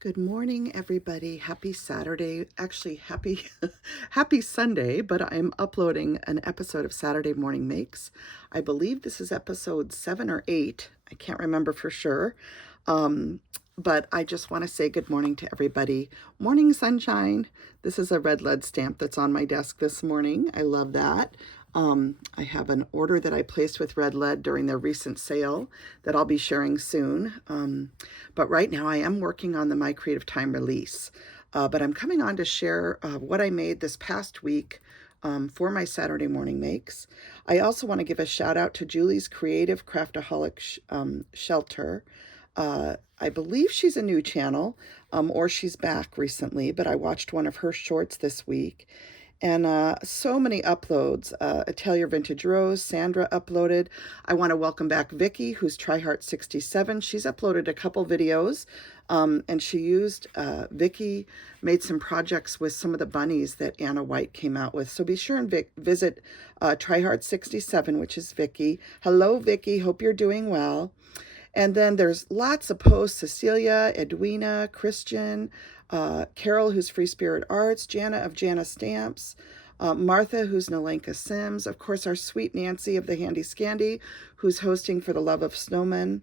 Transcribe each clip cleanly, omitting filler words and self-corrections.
Good morning, everybody. Happy Saturday. Actually, happy happy Sunday, but I'm uploading an episode of Saturday Morning Makes. I believe this is episode 7 or 8. I can't remember for sure. But I just want to say good morning to everybody. Morning sunshine. This is a red lead stamp that's on my desk this morning. I love that. I have an order that I placed with Red Lead during their recent sale that I'll be sharing soon. But right now I am working on the My Creative Time release. But I'm coming on to share what I made this past week for my Saturday morning makes. I also want to give a shout out to Julie's Creative Craftaholic Shelter. I believe she's a new channel, or she's back recently, but I watched one of her shorts this week. And so many uploads. Atelier Vintage Rose, Sandra uploaded. I want to welcome back Vicky, who's TryHeart67. She's uploaded a couple videos, and she used, Vicky made some projects with some of the bunnies that Anna White came out with. So be sure and visit TryHeart67, which is Vicky. Hello, Vicky. Hope you're doing well. And then there's lots of posts: Cecilia, Edwina, Christian, Carol, who's Free Spirit Arts, Jana of Jana Stamps, Martha, who's Nalenka Sims, of course, our sweet Nancy of the Handy Scandy, who's hosting For the Love of Snowmen,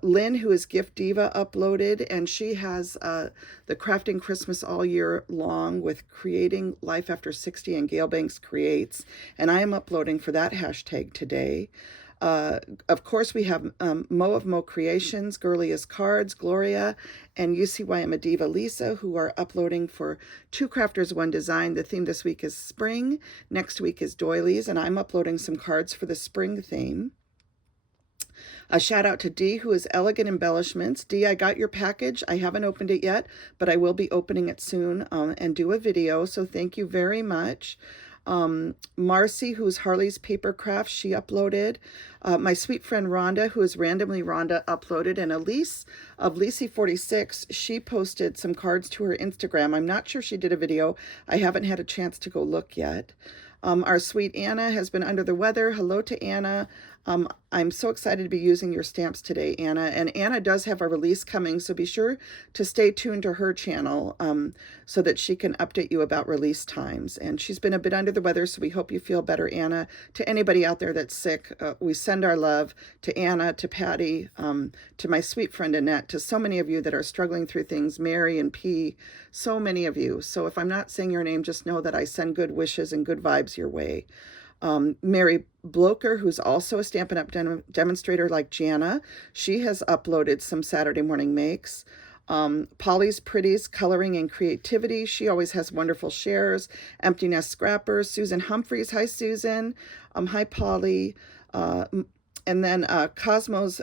Lynn, who is Gift Diva, uploaded, and she has the Crafting Christmas All Year Long with Creating Life After 60 and Gail Banks Creates, and I am uploading for that hashtag today. Of course, we have Mo of Mo Creations, Girliest Cards, Gloria, and UCYM a Diva Lisa, who are uploading for Two Crafters, One Design. The theme this week is spring. Next week is doilies, and I'm uploading some cards for the spring theme. A shout out to Dee, who is Elegant Embellishments. Dee, I got your package. I haven't opened it yet, but I will be opening it soon and do a video, so thank you very much. Marcy, who's Harley's Paper Crafts, she uploaded. My sweet friend Rhonda, who is Randomly Rhonda, uploaded. And Elise of Lacey46, she posted some cards to her Instagram. I'm not sure she did a video. I haven't had a chance to go look yet. Our sweet Anna has been under the weather. Hello to Anna. I'm so excited to be using your stamps today, Anna. And Anna does have a release coming, so be sure to stay tuned to her channel so that she can update you about release times. And she's been a bit under the weather, so we hope you feel better, Anna. To anybody out there that's sick, we send our love to Anna, to Patty, to my sweet friend Annette, to so many of you that are struggling through things, Mary and P, so many of you. So if I'm not saying your name, just know that I send good wishes and good vibes your way. Mary Bloker, who's also a Stampin' Up! Demonstrator like Jana, she has uploaded some Saturday morning makes. Polly's Pretties, Coloring and Creativity, she always has wonderful shares. Empty Nest Scrappers, Susan Humphreys, hi Susan, hi Polly, and then Cosmo's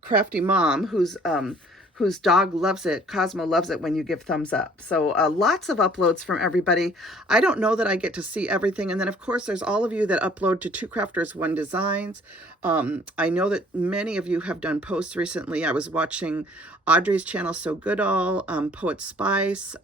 Crafty Mom, whose dog loves it. Cosmo loves it when you give thumbs up. So lots of uploads from everybody. I don't know that I get to see everything. And then, of course, there's all of you that upload to Two Crafters, One Designs. I know that many of you have done posts recently. I was watching Audrey's channel, So Goodall, Poet Spice,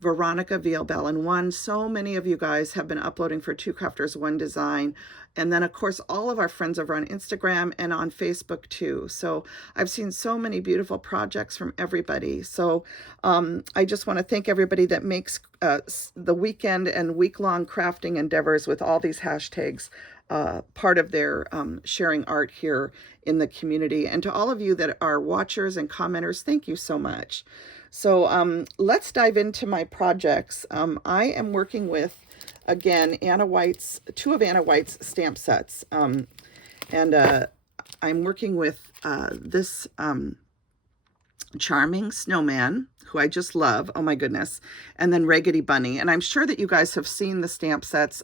Veronica, VL Ballon 1. So many of you guys have been uploading for Two Crafters, One Design. And then, of course, all of our friends over on Instagram and on Facebook, too. So I've seen so many beautiful projects from everybody. So I just want to thank everybody that makes the weekend and week-long crafting endeavors with all these hashtags part of their sharing art here in the community. And to all of you that are watchers and commenters, thank you so much. So let's dive into my projects. I am working with, again, two of Anna White's stamp sets. And I'm working with this Charming Snowman, who I just love. Oh my goodness. And then Raggedy Bunny. And I'm sure that you guys have seen the stamp sets.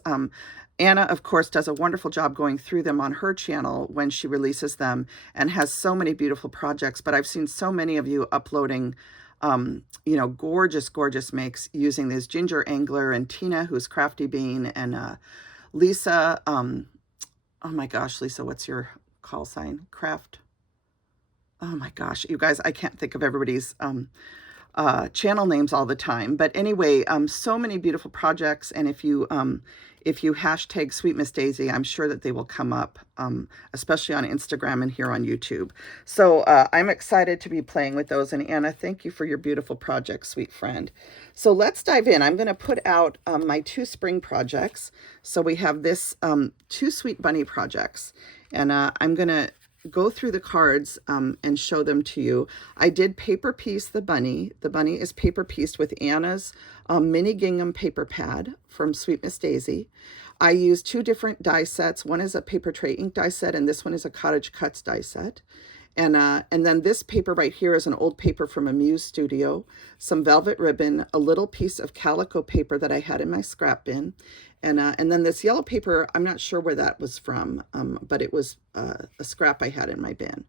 Anna, of course, does a wonderful job going through them on her channel when she releases them and has so many beautiful projects. But I've seen so many of you uploading gorgeous, gorgeous makes using this. Ginger Angler and Tina, who's Crafty Bean, and Lisa. Oh my gosh, Lisa, what's your call sign? Craft. Oh my gosh, you guys, I can't think of everybody's channel names all the time. But anyway, so many beautiful projects, and if you hashtag Sweet Miss Daisy, I'm sure that they will come up, especially on Instagram and here on YouTube. So I'm excited to be playing with those. And Anna, thank you for your beautiful project, sweet friend. So let's dive in. I'm going to put out my 2 spring projects. So we have this 2 sweet bunny projects, and I'm going to go through the cards and show them to you. I did paper piece the bunny. The bunny is paper pieced with Anna's mini gingham paper pad from Sweet Miss Daisy. I used 2 different die sets. One is a paper tray ink die set, and this one is a Cottage Cuts die set. And then this paper right here is an old paper from a Muse studio, some velvet ribbon, a little piece of calico paper that I had in my scrap bin, and then this yellow paper, I'm not sure where that was from, but it was a scrap I had in my bin.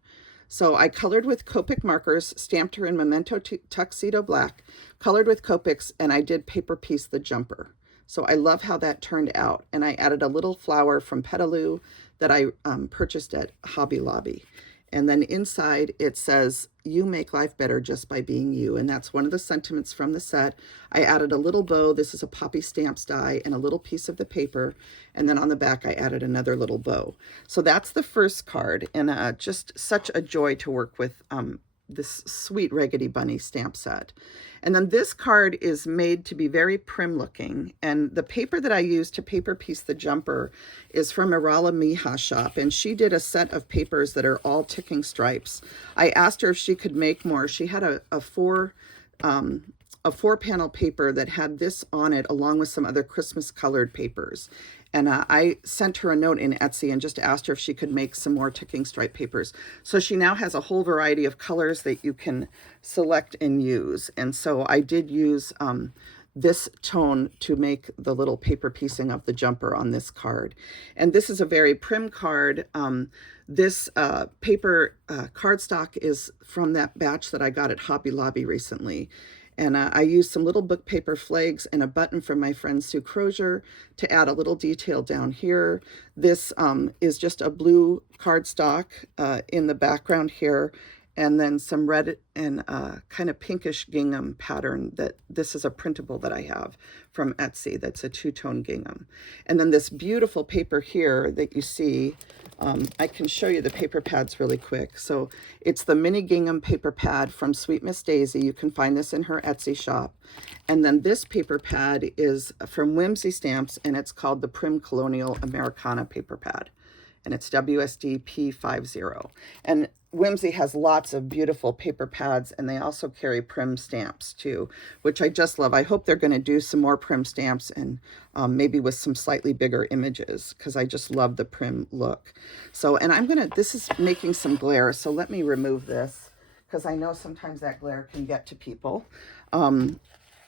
So I colored with Copic markers, stamped her in Memento Tuxedo Black, colored with Copics, and I did paper piece the jumper. So I love how that turned out. And I added a little flower from Petaloo that I purchased at Hobby Lobby. And then inside it says, "You make life better just by being you." And that's one of the sentiments from the set. I added a little bow. This is a Poppy Stamps die and a little piece of the paper. And then on the back, I added another little bow. So that's the first card. And just such a joy to work with this sweet Raggedy Bunny stamp set. And then this card is made to be very prim looking. And the paper that I used to paper piece the jumper is from Irala Miha shop. And she did a set of papers that are all ticking stripes. I asked her if she could make more. She had a 4-panel paper that had this on it along with some other Christmas colored papers. And I sent her a note in Etsy and just asked her if she could make some more ticking stripe papers. So she now has a whole variety of colors that you can select and use. And so I did use this tone to make the little paper piecing of the jumper on this card. And this is a very prim card. This paper cardstock is from that batch that I got at Hobby Lobby recently. And I used some little book paper flags and a button from my friend Sue Crozier to add a little detail down here. This is just a blue cardstock in the background here, and then some red and kind of pinkish gingham pattern. This is a printable that I have from Etsy that's a 2-tone gingham. And then this beautiful paper here that you see, I can show you the paper pads really quick. So it's the mini gingham paper pad from Sweet Miss Daisy. You can find this in her Etsy shop. And then this paper pad is from Whimsy Stamps, and it's called the Prim Colonial Americana paper pad. And it's WSD P50. And Whimsy has lots of beautiful paper pads, and they also carry prim stamps too, which I just love. I hope they're going to do some more prim stamps, and maybe with some slightly bigger images, because I just love the prim look. So, and this is making some glare, so let me remove this, because I know sometimes that glare can get to people. Those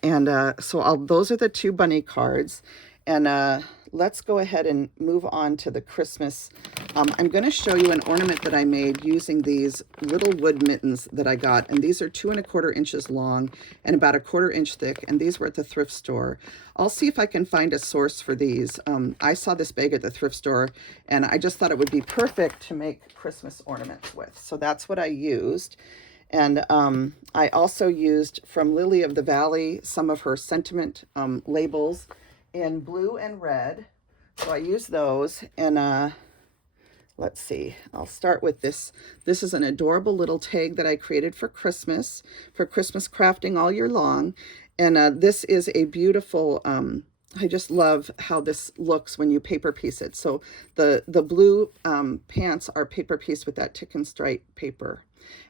are the 2 bunny cards. And let's go ahead and move on to the Christmas. I'm going to show you an ornament that I made using these little wood mittens that I got. And these are 2¼ inches long and about 1/4 inch thick. And these were at the thrift store. I'll see if I can find a source for these. I saw this bag at the thrift store, and I just thought it would be perfect to make Christmas ornaments with. So that's what I used. And I also used from Lily of the Valley some of her sentiment labels in blue and red. So I use those. And let's see, I'll start with this. This is an adorable little tag that I created for Christmas crafting all year long. And this is a beautiful, I just love how this looks when you paper piece it. So the blue pants are paper pieced with that tick and stripe paper.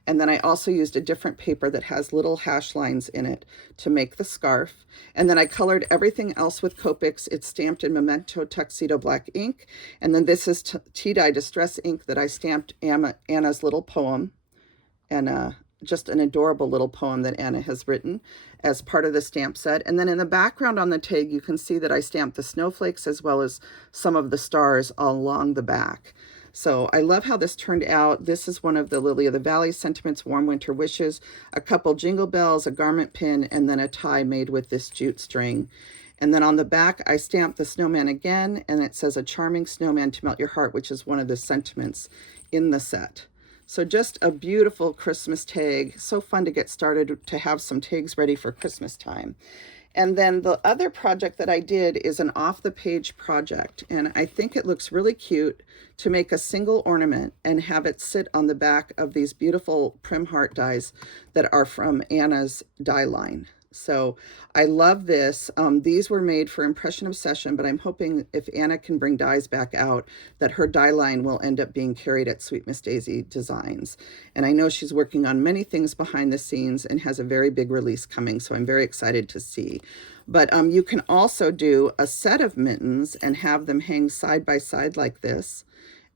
And then I also used a different paper that has little hash lines in it to make the scarf. And then I colored everything else with Copics. It's stamped in Memento Tuxedo Black ink. And then this is tea-dye distress ink that I stamped Anna's little poem. And just an adorable little poem that Anna has written as part of the stamp set. And then in the background on the tag, you can see that I stamped the snowflakes as well as some of the stars all along the back. So I love how this turned out. This is one of the Lily of the Valley sentiments, Warm Winter Wishes, a couple jingle bells, a garment pin, and then a tie made with this jute string. And then on the back, I stamped the snowman again, and it says a charming snowman to melt your heart, which is one of the sentiments in the set. So just a beautiful Christmas tag. So fun to get started to have some tags ready for Christmas time. And then the other project that I did is an off-the-page project, and I think it looks really cute to make a single ornament and have it sit on the back of these beautiful Prim Heart dies that are from Anna's die line. So I love this. These were made for Impression Obsession, but I'm hoping if Anna can bring dies back out, that her die line will end up being carried at Sweet Miss Daisy Designs. And I know she's working on many things behind the scenes and has a very big release coming, so I'm very excited to see. But you can also do a set of mittens and have them hang side by side like this.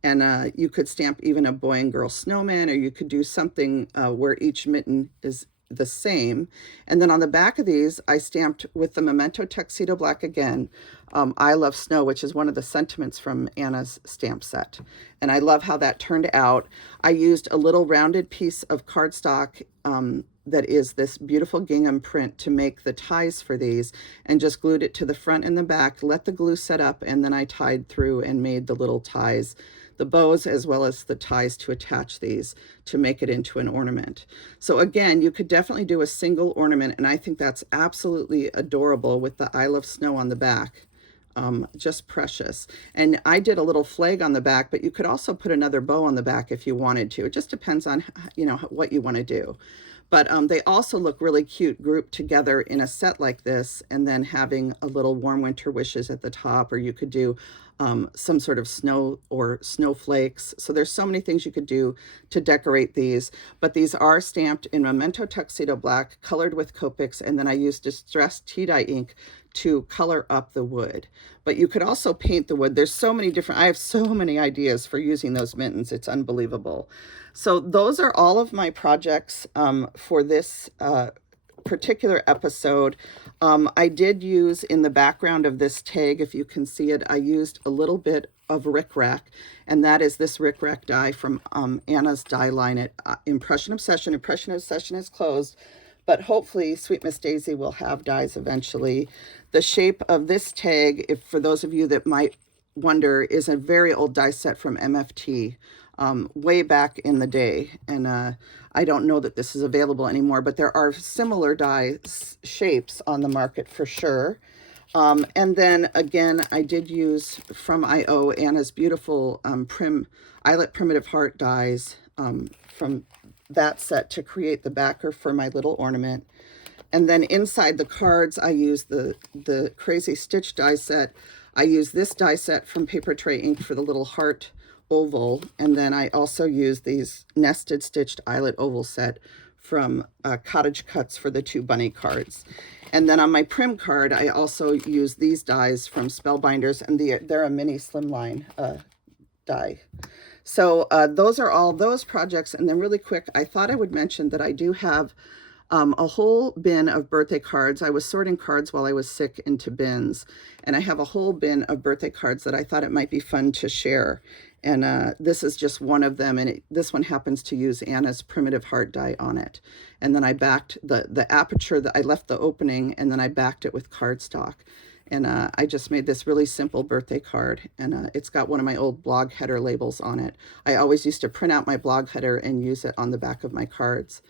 And you could stamp even a boy and girl snowman, or you could do something where each mitten is the same. And then on the back of these, I stamped with the Memento Tuxedo Black again, I Love Snow, which is one of the sentiments from Anna's stamp set. And I love how that turned out. I used a little rounded piece of cardstock that is this beautiful gingham print to make the ties for these, and just glued it to the front and the back, let the glue set up, and then I tied through and made the little ties, the bows as well as the ties to attach these to make it into an ornament. So again, you could definitely do a single ornament, and I think that's absolutely adorable with the I Love Snow on the back. Just precious. And I did a little flag on the back, but you could also put another bow on the back if you wanted to. It just depends on, what you want to do. But they also look really cute grouped together in a set like this, and then having a little warm winter wishes at the top, or you could do some sort of snow or snowflakes. So there's so many things you could do to decorate these, but these are stamped in Memento Tuxedo Black, colored with Copics, and then I used distressed tea dye ink to color up the wood. But you could also paint the wood. There's so many different, I have so many ideas for using those mittens. It's unbelievable. So those are all of my projects for this particular episode. I did use in the background of this tag, if you can see it, I used a little bit of rickrack, and that is this rickrack die from Anna's die line at Impression Obsession. Impression Obsession is closed, but hopefully Sweet Miss Daisy will have dies eventually. The shape of this tag, if for those of you that might wonder, is a very old die set from MFT. Way back in the day, and I don't know that this is available anymore, but there are similar die shapes on the market for sure. And then again, I did use from IO Anna's beautiful Eyelet Primitive Heart dies from that set to create the backer for my little ornament. And then inside the cards, I used the Crazy Stitch die set. I used this die set from Paper Tray Ink for the little heart oval, and then I also used these nested stitched eyelet oval set from Cottage Cuts for the 2 bunny cards. And then on my Prim card, I also used these dies from Spellbinders, and they're a mini slimline die. So those are all those projects. And then really quick, I thought I would mention that I do have a whole bin of birthday cards. I was sorting cards while I was sick into bins, and I have a whole bin of birthday cards that I thought it might be fun to share. And this is just one of them, and this one happens to use Anna's Primitive Heart die on it. And then I backed the aperture, that I left the opening, and then I backed it with cardstock. And I just made this really simple birthday card, and it's got one of my old blog header labels on it. I always used to print out my blog header and use it on the back of my cards.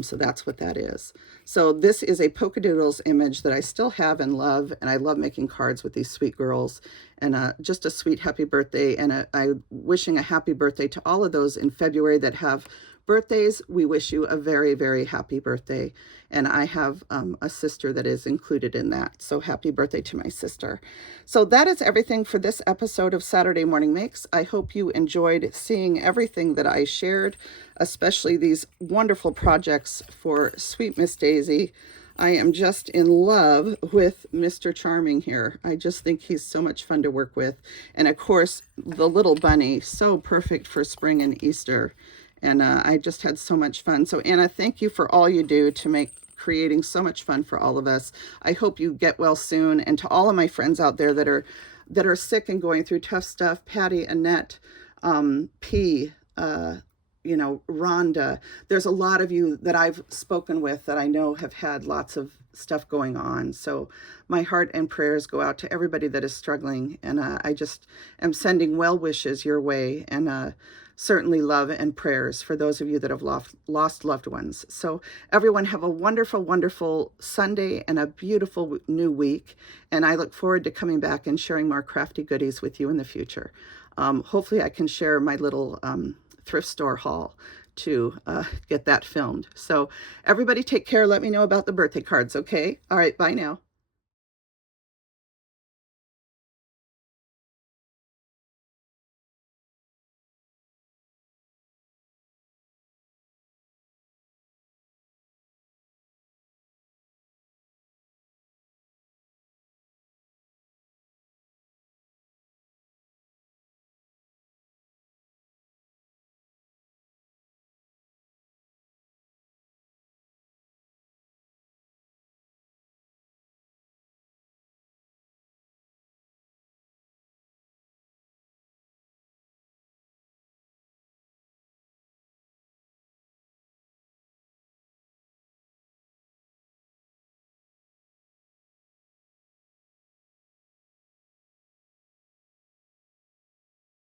So that's what that is. So this is a Polka Doodles image that I still have and love, and I love making cards with these sweet girls. And just a sweet happy birthday, and I wishing a happy birthday to all of those in February that have birthdays. We wish you a very, very happy birthday. And I have a sister that is included in that. So happy birthday to my sister. So that is everything for this episode of Saturday Morning Makes. I hope you enjoyed seeing everything that I shared, especially these wonderful projects for Sweet Miss Daisy. I am just in love with Mr. Charming here. I just think he's so much fun to work with. And of course, the little bunny, so perfect for spring and Easter. And I just had so much fun. So Anna, thank you for all you do to make creating so much fun for all of us. I hope you get well soon. And to all of my friends out there that are sick and going through tough stuff, Patty, Annette, P, Rhonda, there's a lot of you that I've spoken with that I know have had lots of stuff going on. So my heart and prayers go out to everybody that is struggling. And I just am sending well wishes your way. And certainly love and prayers for those of you that have lost loved ones. So everyone have a wonderful, wonderful Sunday and a beautiful new week. And I look forward to coming back and sharing more crafty goodies with you in the future. Hopefully I can share my little thrift store haul to get that filmed. So everybody take care. Let me know about the birthday cards, okay? All right, bye now.